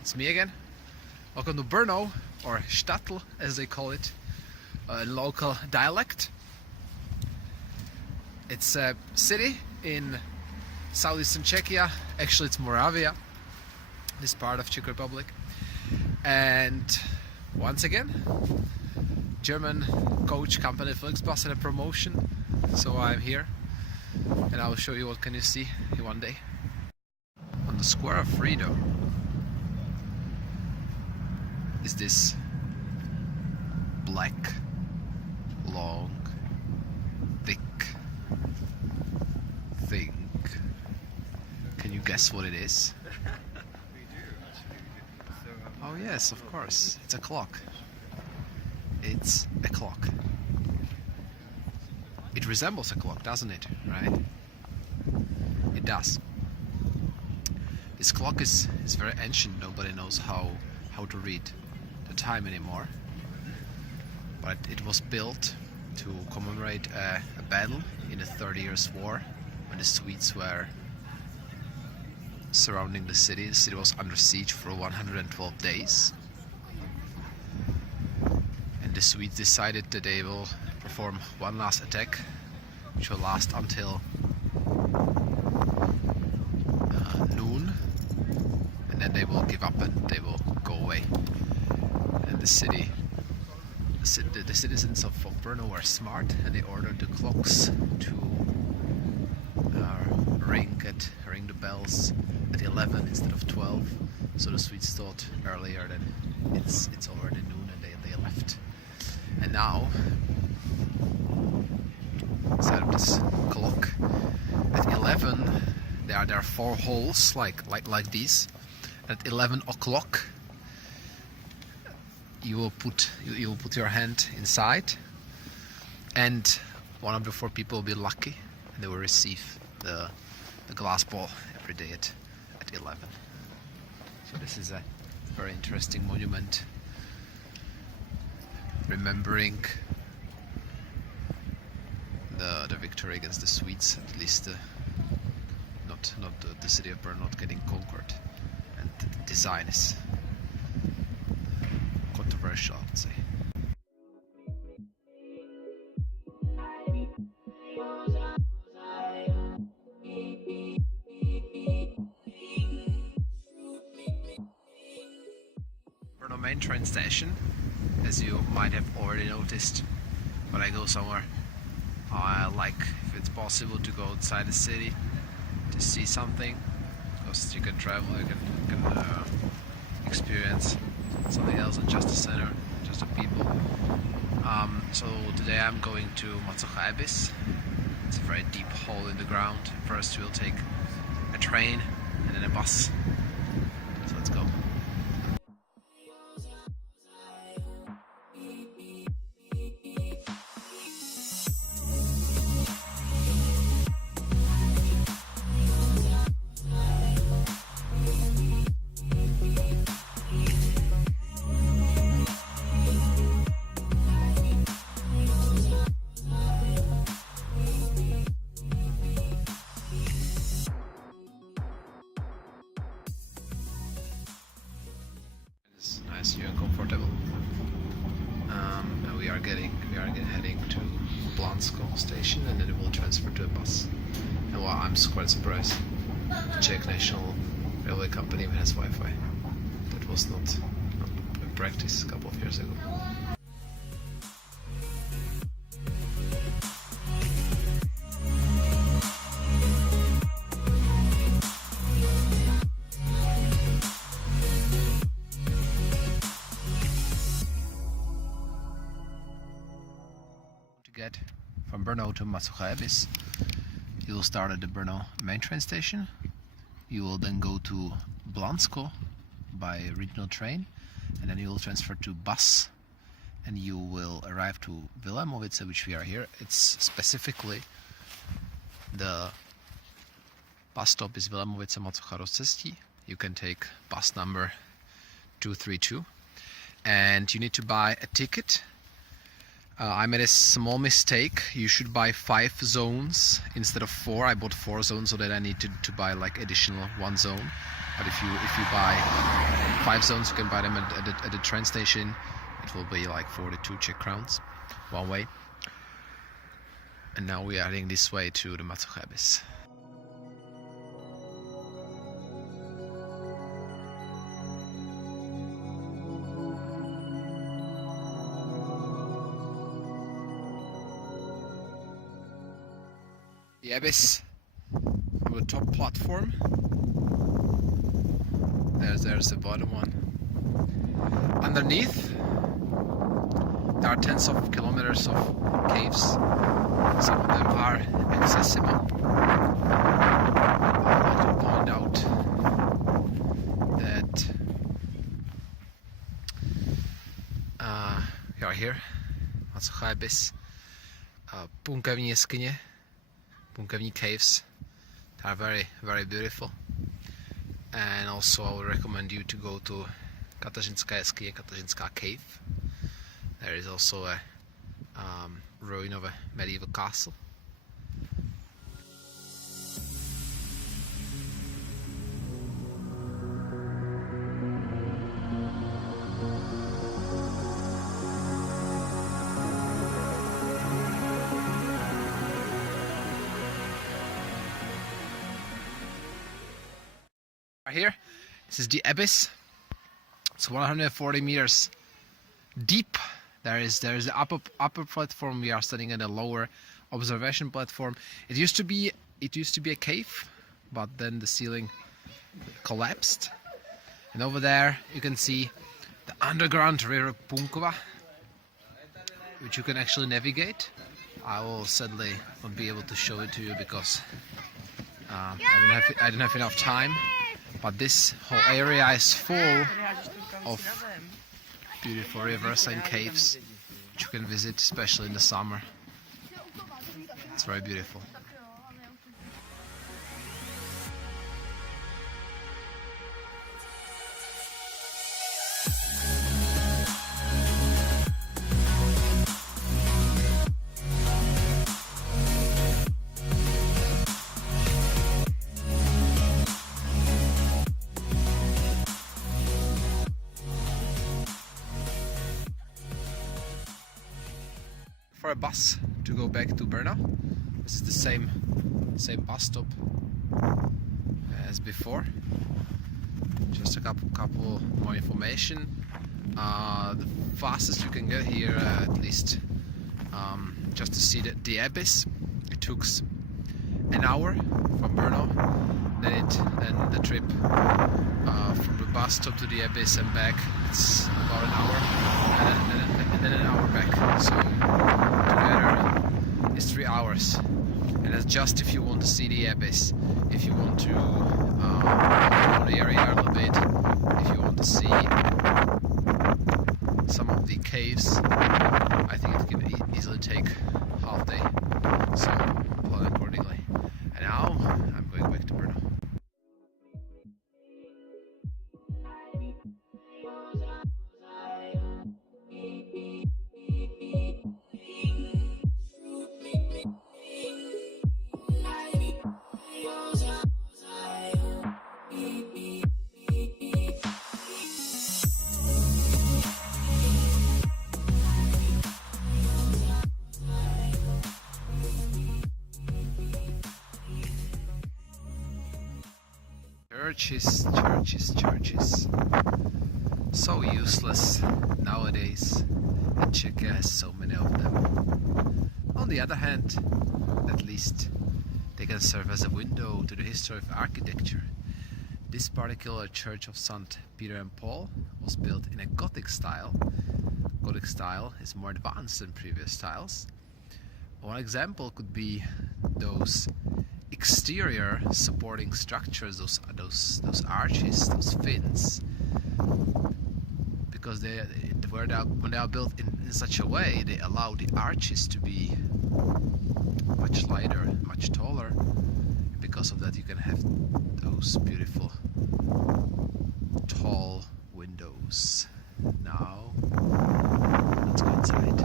It's me again. Welcome to Brno, or Stadtl as they call it in local dialect. It's a city in southeastern Czechia. Actually it's Moravia, this part of Czech Republic. And once again, German coach company Flixbus had a promotion, so I'm here and I will show you what can you see in one day. On the square of Brno is this black, long, thick thing. Can you guess what it is? Oh yes, of course, it's a clock. It's a clock. It resembles a clock, doesn't it? Right? It does. This clock is very ancient. Nobody knows how to read the time anymore. But it was built to commemorate a battle in the 30 Years' War when the Swedes were surrounding the city. The city was under siege for 112 days. And the Swedes decided that they will perform one last attack, which will last until noon, and then they will give up and they will go away. And the citizens of Brno were smart, and they ordered the clocks to ring the bells at 11 instead of 12. So the Swedes thought earlier that it's already noon, and they left. And now, inside of this clock, at 11 there are 4 holes like these. At 11 o'clock you will put your hand inside, and one of the 4 people will be lucky and they will receive the glass ball every day at 11. So this is a very interesting monument remembering the victory against the Swedes, at least not the city of Brno not getting conquered. And the design is controversial, I would say. Brno main train station, as you might have already noticed. When I go somewhere, I like, if it's possible, to go outside the city to see something, because you can travel, you can experience something else than just the center, just the people. So today I'm going to Macocha Abyss. It's a very deep hole in the ground. First we'll take a train and then a bus. So let's go. Nice and comfortable. And we are heading to Blansko station, and then it will transfer to a bus. And well, I'm quite surprised. The Czech National Railway Company has Wi-Fi. That was not in practice a couple of years ago. Get from Brno to Macocha Abyss, you will start at the Brno main train station. You will then go to Blansko by regional train, and then you will transfer to bus, and you will arrive to Vilémovice, which we are here. It's specifically the bus stop is Vilémovice Macocha Rozcestí. You can take bus number 232, and you need to buy a ticket I made a small mistake. You should buy 5 zones instead of 4. I bought 4 zones so that I need to buy like additional 1 zone. But if you buy 5 zones, you can buy them at the train station. It will be like 42 Czech crowns one way. And now we are heading this way to the Macocha Abyss. The abyss from the top platform. There's the bottom one. Underneath there are tens of kilometers of caves. Some of them are accessible. I want to point out that you are here, Macocha Abyss, Punkevní jeskyně. Punkevní caves. They are very, very beautiful. And also I would recommend you to go to Kateřinská jeskyně, Kateřinská cave. There is also a ruin of a medieval castle. Here, this is the abyss. It's 140 meters deep. There is the upper platform. We are standing at a lower observation platform. It used to be a cave, but then the ceiling collapsed. And over there you can see the underground river Punkova, which you can actually navigate. I will sadly not be able to show it to you because I don't have enough time. But this whole area is full of beautiful rivers and caves which you can visit, especially in the summer. It's very beautiful. For a bus to go back to Brno. This is the same bus stop as before. Just a couple more information. The fastest you can get here, at least just to see the abyss, it took an hour from Brno. Then the trip from the bus stop to the abyss and back, it's about an hour, and then an hour back. So together it's 3 hours, and that's just if you want to see the abyss. If you want to know the area a little bit, if you want to see some of the caves, I think it can easily take half day. So plan accordingly. And now I'm going back to Brno. Churches. So useless nowadays, and Czechia has so many of them. On the other hand, at least they can serve as a window to the history of architecture. This particular church of St. Peter and Paul was built in a Gothic style. Gothic style is more advanced than previous styles. One example could be those exterior supporting structures, those arches, those fins, because when they are built in such a way, they allow the arches to be much lighter, much taller. Because of that, you can have those beautiful tall windows. Now let's go inside.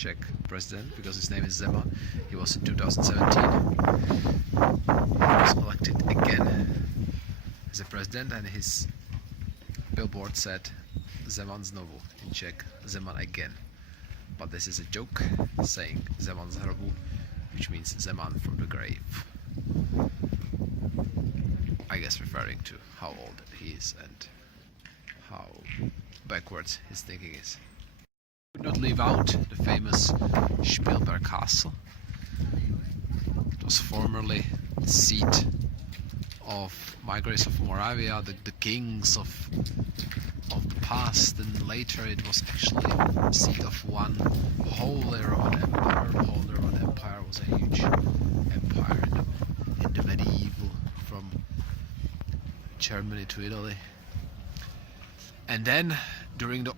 Czech president, because his name is Zeman. He was in 2017. He was elected again as a president, and his billboard said Zeman znovu, in Czech, Zeman again. But this is a joke saying Zeman z hrobu, which means Zeman from the grave. I guess referring to how old he is and how backwards his thinking is. Could not leave out the famous Spilberk Castle. It was formerly the seat of migrants of Moravia, the kings of the past, and later it was actually the seat of one Holy Roman Empire. Holy Roman Empire was a huge empire in the medieval, from Germany to Italy. And then during the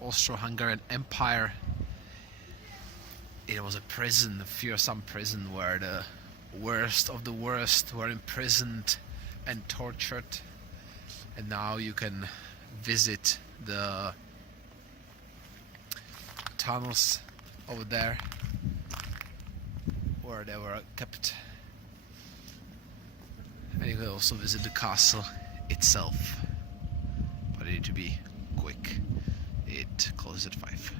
Austro-Hungarian Empire, it was a prison, a fearsome prison, where the worst of the worst were imprisoned and tortured. And now you can visit the tunnels over there where they were kept. And you can also visit the castle itself. But you need to be quick. It closes at 5.